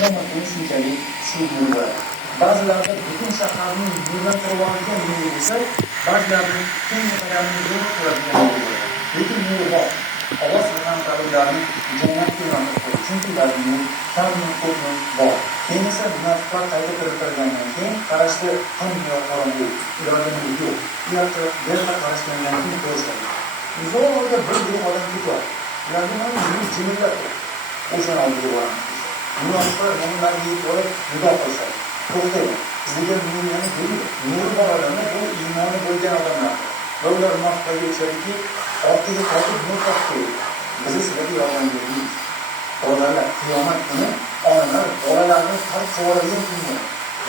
qiyomat kuni shunchalik kuchli nur bo'ladi. Ba'zilarda butun shaharning nurlanib turadigan nuri bo'lsa, ba'zilarning keng qadamini zo'r turadigan nuri bo'ladi. Lekin nuri bor. Alloh subhanahu va taolo ularni jannatga yo'naltirib qo'ydi. Chunki ularning nur ta'min ko'rmi bor. Keyin esa munofiqlar qayta kiritilgandan keyin qarashda hamma qorong'u, ularda nur yo'q. Ularga berqa qarashgandan keyin ko'rishadi. Zo'rga bir odam ketyapti. Ularga mana yuz jimillab o'shani oldiga boramiz. Munofiqlar mo'minlarga yetib olib nido qilishadi. To'xtaydi. Bizga nurni berdi. Nuri bor odamlar bu iymoni bo'lgan odamlar. Va ular munofiqlarga aytadiki, ortiga qaytib nur topdi. Biz sizlarga yordam beramiz. Bolalar qiyomat kuni onalar bolalarni tark qiladigan kun.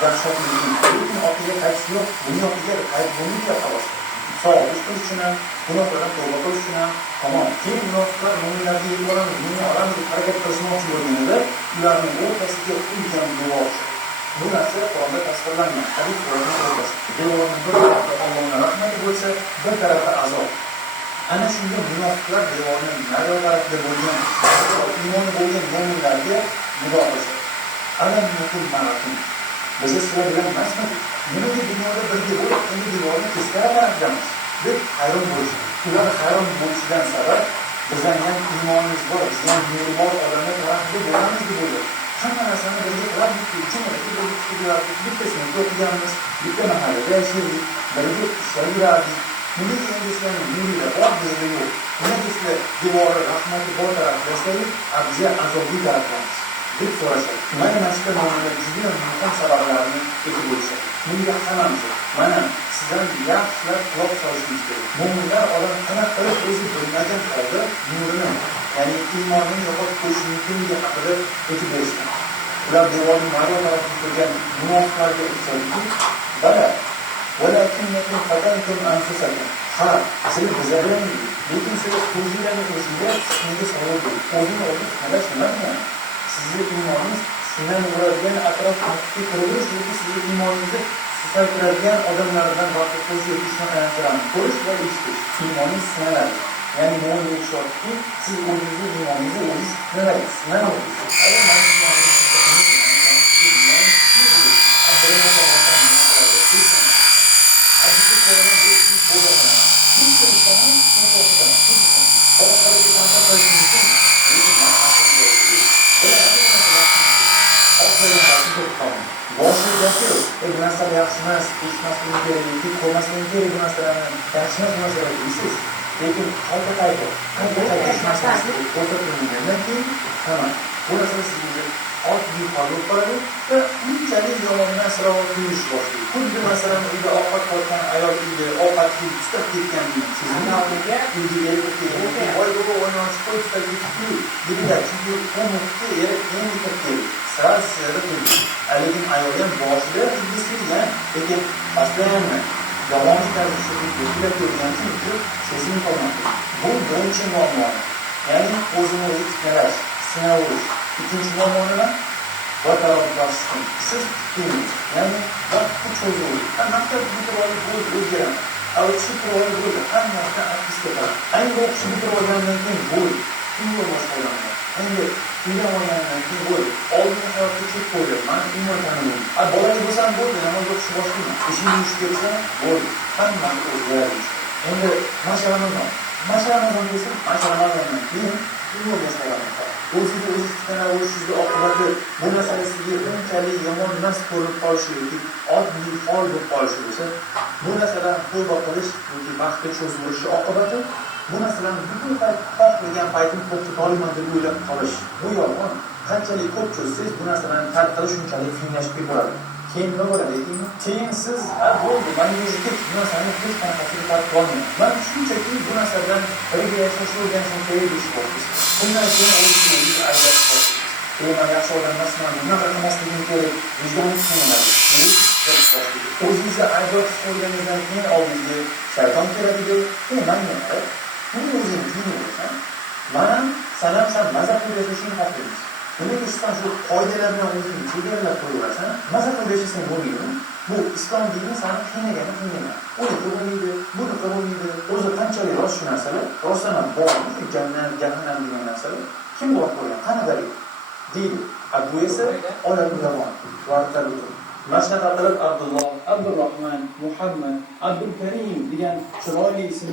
Dahshatli kun. Lekin ortiga qaytish yo'q. Dunyoga qaytib bo'lmaydi xolos. Savob qilish uchun ham, gunohlardan tavba qilish uchun ham, tamom. Keyin munofiqlar mo'minlarga yetib olamiz, dunyo olamiz harakat qilishmoqchi bo'lganida ularning o'rtasiga ulkan devor. Bu narsa Qur'onda tasvirlangan. Hadis Qur'onda o'rtasi. Devorning bir tarafida Allohning rahmati bo'lsa, bir tarafida azob. Ana shunda munofiqlar devorning nari tarafida bo'lgan, iymoni bo'lgan mo'minlarga nido qilishadi. Alam yakun ma'akum. Biz sizlar bilan emasmiz. Nimaga dunyoda birga bo'lib, endi devorni teskari tarafdamiz deb hayron bo'lishadi. Ular hayron bo'lishidan sabab bizdan ham iymonimiz bor, bizdan nuri bor odamlar tarafida bo'lamiz deb o'yladi. Hamma narsani birga qilardik, bittasini o'qiganmiz, bitta mahallada yashaydik, birga ishlar yurardik. Nimaga endi sizlarning nurida bor, bizda yo'q? Nimaga sizlar devorni rahmati bor tarafdasizlar, bizga azobli tarafdamiz deb so'rashadi. Mana shu tomonlar juda muhim sabablarni aytib o'tishadi. Bunga hammamiz mana sizdan yaxshilab quloq solishingiz kerak. Mo'minlar odam qanaqa qilib o'zi bilmagan holda nurini, ya'ni iymonini yo'qotib qo'yishi mumkinligi haqida aytib berishgan. Ular devorning nari tarafida turgan munofiqlarga aytishadiki, bala walakinnakum fatantum anfusakum. Ha, siz bizadan, lekin siz o'zingizlarni o'zingizga nega savol bering. O'zini o'zingiz tanlash nima? Sizning iymoningiz sinaladigan atrofga kirilish yoki sizning iymoningizni susaytiradigan odamlardan vaqt o'zi ishni aylantiramiz. Ko'rish va eshitish. Iymoningiz sinaladi. Ya'ni mo'min deyishyaptiki, siz o'zingizni iymoningizni o'zingiz sinalasiz. Bu narsalar yaxshi emas, eshitmasligim kerak, yoki ko'rmasligim kerak bu narsalarni yaxshi emas deysiz. Lekin qayta eshitmasligim ko'rsatilgandan keyin tamom. Bu narsa sizga oddiy qabul qiladi va unchalik yomon narsalar tuyulish boshlaydi. Xuddi masalan uyda ovqat qilgan ayol uyda ovqat yeb istab ketganini sizning oldiga uyga elib kelgan. Voy baba o'ynash qo'yib ketdi. Chunki u muhitga eng katta sraz sirri. Lekin ayol ham boshida hibsizgan, lekin aslanmi davomiy tarzda yuklab kelgan uchun sezim qolmoqda. Bu birinchi muammo. Ya'ni o'zini o'zi tinalash, sinavish. Ikkinchi muammo nima? Vataroblashtirish. Siz tuting. Ya'ni vaqtni cho'zish. Hamma bitirib o'zgaradi. Avval turib bo'ldi. Hamma aks etadi. Ayni o'qish bitirib olgandan keyin bo'ldi. Kimga boshqalarga? Endi shunga olgandan keyin bo'ldi. Oldin hayotga chek qo'ydi. Men iymon tanidim. Bolali bo'lsam bo'ldi, namoz o'qish boshlayman. Ishimni ish kelsa bo'ldi. Hamma o'zgaradi. Endi masharamazon desam, masharamazondan keyin iymon boshqalarga. O'zingizni o'zingiz tanlavishingizni oqibati bu narsa sizga unchalik yomon emas ko'rinib qolishi yoki oddiy hol bo'lib qolishi bo'lsa, bu narsadan tavba qilish yoki vaqtga cho'zilishi oqibati bu narsalarni butun xohlagan paytini to'xtata olaman deb o'ylab qolish. Bu yolg'on. Qanchalik ko'p cho'zsangiz bu narsalarni tark qilish shunchalik qiyinlashib ketadi. Keyin nima bo'ladi? Keyin siz bo'ldi, mana yuzga bu narsani hech qanaqasiga tark qilolmayman. Men shunchaki bu narsadan birga yashashni o'rganishim kerak deyishmoqchiman. Bundan keyin o'zingizni ayblashni boshlaysiz. Men yaxshi odam emasman, bunaqa qilmasligim kerak, vijdoningiz qiynaladi. O'zingizni ayblashni o'rgangandan keyin oldingizga shayton keladi-da, men nima? Buni o'zing qiynaysan. Mana san mazza qilib yashashni xohlaysiz. Demak, sen shu qoidalar bilan o'zingni chegaralab qo'yaversan, mazza qilib yashasang bo'lmaydimi? Bu islom dini seni qiynagani. Uni qilmaydi, buni qilmaydi. O'zi qanchalik rost shu narsalar, rostdan ham bormi? Jannat, jahannam degan narsalar kim bor qo'ygan? Qanaqalik deydi. Abu esa onam yomon. Vartalib. Mana shunaqa qilib Abdulloh, Abdurrahmon, Muhammad, Abdul Karim degan chiroyli ismli